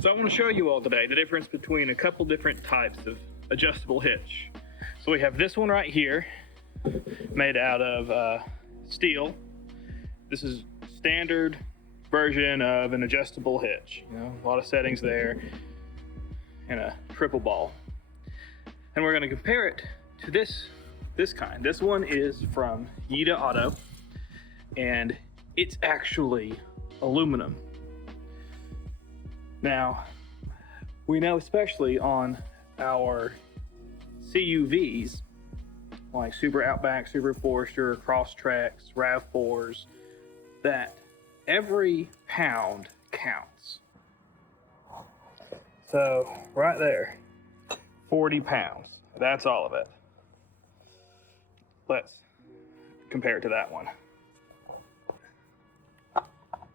So I want to show you all today the difference between a couple different types of adjustable hitch. So we have this one right here, made out of steel. This is standard version of an adjustable hitch. You know, a lot of settings there, and a triple ball. And we're going to compare it to this kind. This one is from Yita Auto, and it's actually aluminum. Now, we know especially on our CUVs, like Super Outback, Super Forester, Crosstreks, RAV4s, that every pound counts. So right there, 40 pounds, that's all of it. Let's compare it to that one.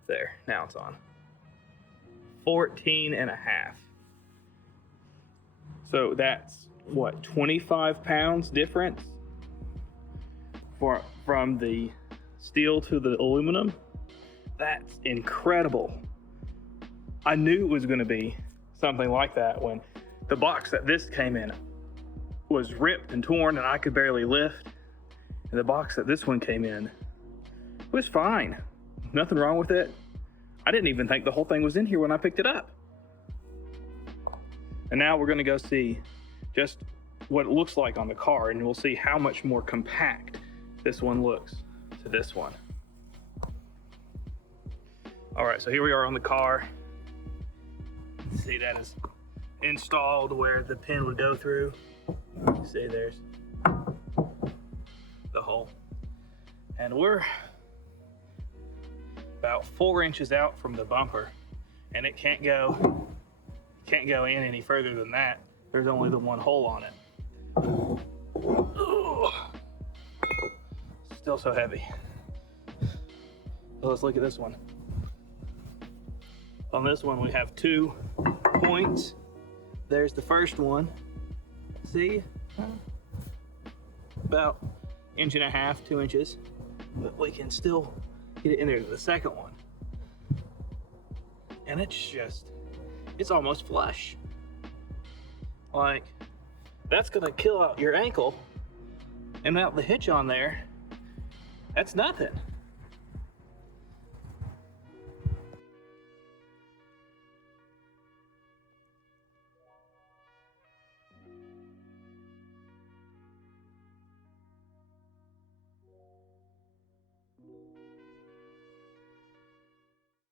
There, now it's on. 14 and a half. So that's what, 25 pounds difference from the steel to the aluminum? That's incredible. I knew it was going to be something like that when the box that this came in was ripped and torn and I could barely lift. And the box that this one came in was fine. Nothing wrong with it. I didn't even think the whole thing was in here when I picked it up. And now we're gonna go see just what it looks like on the car, and we'll see how much more compact this one looks to this one. All right, so here we are on the car. See, that is installed where the pin would go through. See, there's the hole. And we're about 4 inches out from the bumper, and it can't go in any further than that. There's only the one hole on it. Ugh. Still so heavy. So let's look at this one. On this one we have 2 points. There's the first one. See? About 1.5 to 2 inches. But we can still get it in there to the second one. And it's almost flush. Like, that's gonna kill out your ankle, and without the hitch on there, that's nothing.